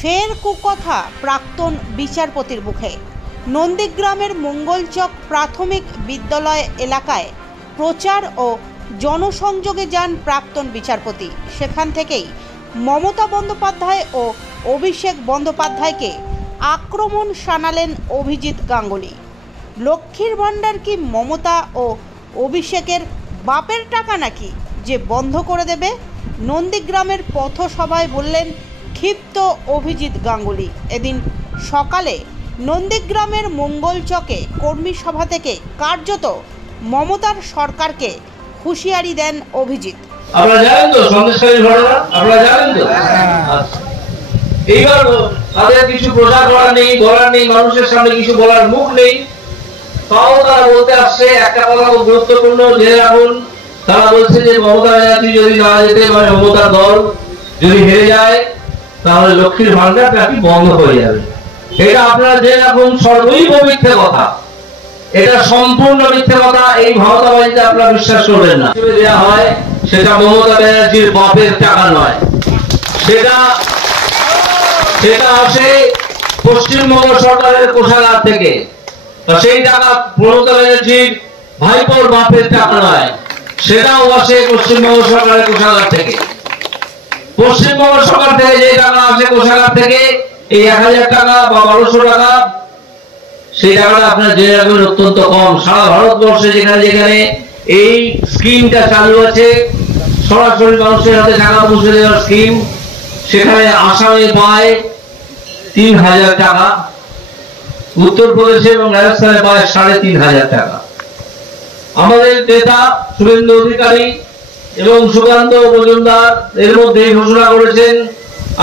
ফের কুকথা প্রাক্তন বিচারপতির মুখে। নন্দীগ্রামের মঙ্গলচক প্রাথমিক বিদ্যালয় এলাকায় প্রচার ও জনসংযোগে যান প্রাক্তন বিচারপতি। সেখান থেকেই মমতা বন্দ্যোপাধ্যায় ও অভিষেক বন্দ্যোপাধ্যায়কে আক্রমণ শানালেন অভিজিৎ গাঙ্গুলি। লক্ষ্মীর ভাণ্ডার কি মমতা ও অভিষেকের বাপের টাকা নাকি যে বন্ধ করে দেবে? নন্দীগ্রামের পথসভায় বললেন ক্ষিপ্ত অভিজিৎ গাঙ্গুলি। এদিন সকালে নন্দীগ্রামের মঙ্গলচকে কর্মী সভা থেকে কার্যত মমতার সরকারকে হুঁশিয়ারি দেন অভিজিৎ। আপনারা জানেন তো সন্দেশখালীর ঘটনা, আপনারা জানেন তো। এইবার তাদের কিছু প্রচার করার নেই, বলার নেই, মানুষের সামনে কিছু বলার মুখ নেই, তাও তারা বলতে আসছে একটা কথা খুব গুরুত্বপূর্ণ জেনে রাখুন। তারা বলছে যে মমতা ব্যানার্জি যদি না যেতে পারে, মমতার দল যদি হেরে যায়, তাহলে লক্ষ্মীর ভাণ্ডার নাকি বন্ধ হয়ে যাবে। এটা আপনারা জেনে রাখুন, সর্বৈব মিথ্যে কথা, এটা সম্পূর্ণ মিথ্যে কথা। এই ভাওতাবাজিতে আপনারা বিশ্বাস করবেন না। দেওয়া হয় সেটা মমতা ব্যানার্জির বাপের টাকা নয়, সেটা আসে পশ্চিমবঙ্গ সরকারের কোষাগার থেকে। সেই টাকা মমতা ব্যানার্জির ভাইপোর বাপের টাকা নয়, সেটাও আসে পশ্চিমবঙ্গ সরকারের কোষাগার থেকে। পশ্চিমবঙ্গ সরকার থেকে যে টাকা আসে কোষাগার থেকে, এই 1000 টাকা বা 1200 টাকা, সেই টাকাটা আপনার জেনে রাখবেন অত্যন্ত কম। সারা ভারতবর্ষে যেখানে যেখানে এই স্কিমটা চালু আছে, সরাসরি মানুষের হাতে টাকা পৌঁছে দেওয়ার স্কিম, সেখানে আসামে পায় 3000 টাকা, উত্তরপ্রদেশে এবং রাজস্থানে পায় 3500 টাকা। আমাদের নেতা শুভেন্দু অধিকারী এবং সুকান্ত মজুমদার এর মধ্যে ঘোষণা করেছেন,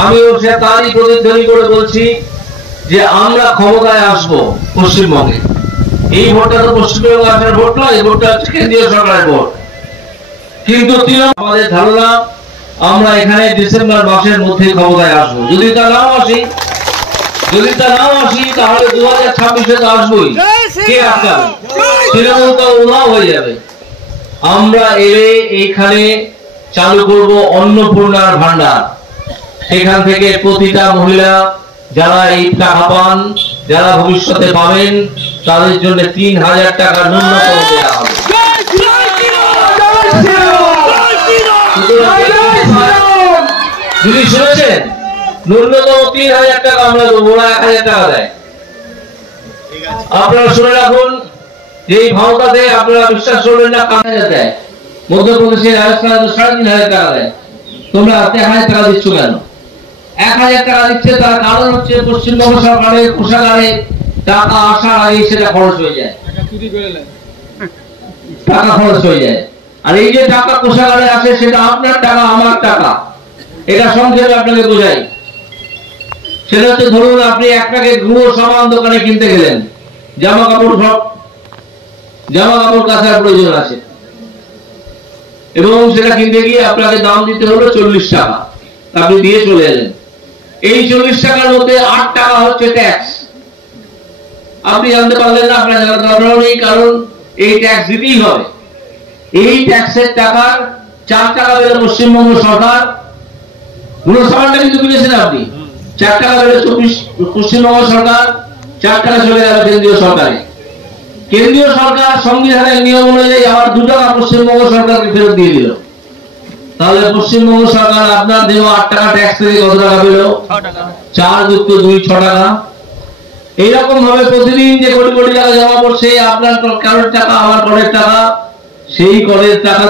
আমিও সে তারই প্রতিধ্বনি করে বলছি যে আমরা ক্ষমতায় আসবো পশ্চিমবঙ্গে। এই ভোটটা তো পশ্চিমবঙ্গে আসার ভোট নয়, এই ভোটটা হচ্ছে কেন্দ্রীয় সরকারের ভোট। কিন্তু আমাদের ধারণা আমরা এখানে ডিসেম্বর মাসের মধ্যে ক্ষমতায় আসবো। যদি তা নাও আসি তাহলে 2026-এ তো আসবোই। কে আটকাবে? তৃণমূল তো উধাও হয়ে যাবে। আমরা এলে এইখানে চালু করব অন্নপূর্ণার ভান্ডার। সেখান থেকে প্রতিটা মহিলা যারা এই টাকা পান, যারা ভবিষ্যতে পাবেন, তাদের জন্য 3000 টাকা ন্যূনতম দেওয়া হবে। যদি শুনেছেন, ন্যূনতম 3000 টাকা আমরা দেবো, 1000 টাকা দেয়। আপনারা শুনে রাখুন, এই ভাওতাতে আপনারা বিশ্বাস করবেন না, 5000 দেয়। মধ্যপ্রদেশে, রাজস্থানে তো 3500 টাকা দেয়। তোমরা 1000 টাকা দিচ্ছ কেন? 1000 টাকা দিচ্ছে, তার কারণ হচ্ছে পশ্চিমবঙ্গ সরকারের কোষাগারে টাকা আসার আগে সেটা খরচ হয়ে যায়, টাকা খরচ হয়ে যায়। আর এই যে টাকা কোষাগারে আসে, সেটা আপনার টাকা, আমার টাকা। এটা সংক্ষেপে আপনাকে বোঝাই। সেটা হচ্ছে, ধরুন আপনি এক প্যাকেট গুঁড়ো সামান দোকানে কিনতে গেলেন, জামা কাপড় কাচার প্রয়োজন আছে, এবং সেটা কিনতে গিয়ে আপনাকে দাম দিতে হলো 40 টাকা। আপনি দিয়ে চলে এলেন। এই 40 টাকার মধ্যে 8 টাকা হচ্ছে ট্যাক্স। আপনি জানতে পারলেন না, আপনার জানার দরকার নেই, কারণ এই ট্যাক্স দিতেই হবে। এই ট্যাক্সের টাকার 4 টাকা পেল পশ্চিমবঙ্গ সরকার। গুঁড়ো সামানটা কিন্তু কিনেছেন আপনি, 4 টাকা পেল পশ্চিমবঙ্গ সরকার, 4 টাকা চলে গেল কেন্দ্রীয় সরকারে। কেন্দ্রীয় সরকার সংবিধানের নিয়ম অনুযায়ী আবার 2 টাকা পশ্চিমবঙ্গ সরকারকে ফেরত দিয়ে দিল। তাহলে পশ্চিমবঙ্গ সরকার আপনার দেওয়া 8 টাকা ট্যাক্স থেকে কত টাকা পেল? 4 + 2 6 টাকা। এইরকম ভাবে প্রতিদিন যে কোটি কোটি টাকা জমা পড়ছে, আপনার করের টাকা, আমার করের টাকা, সেই করের টাকা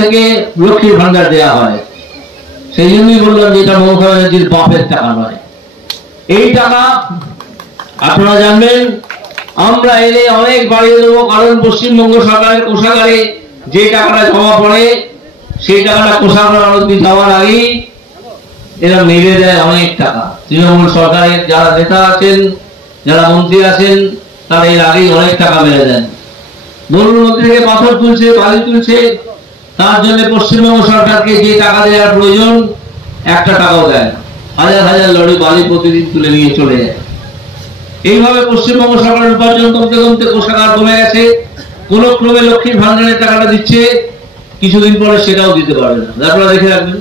থেকে লক্ষ্মীর ভাণ্ডার দেওয়া হয়। সেই জন্যই বললাম যে এটা মমতা ব্যানার্জির বাপের টাকা নয়। এই টাকা আপনারা জানবেন, আমরা এলে অনেক বাড়িয়ে দেবো, কারণ পশ্চিমবঙ্গ সরকারের কোষাগারে যে টাকাটা জমা পড়ে, সেই টাকাটা কোষাগার যাওয়ার আগেই এরা মেরে দেয় অনেক টাকা। তৃণমূল সরকারের যারা নেতা আছেন, যারা মন্ত্রী আছেন, তারা এর আগেই অনেক টাকা মেরে দেন। ধরুন মন্ত্রী থেকে পাথর তুলছে, বালি তুলছে, তার জন্য পশ্চিমবঙ্গ সরকারকে যে টাকা দেওয়ার প্রয়োজন, 1 টাকাও দেয়। হাজার লরি বালি প্রতিদিন তুলে নিয়ে চলে যায়। এইভাবে পশ্চিমবঙ্গ সরকারের উপার্জন কমতে কমতে কোষাগার কমে গেছে। কোন ক্রমে লক্ষ্মীর ভাণ্ডারের টাকাটা দিচ্ছে, কিছুদিন পরে সেটাও দিতে পারবে না। আপনারা দেখে রাখবেন।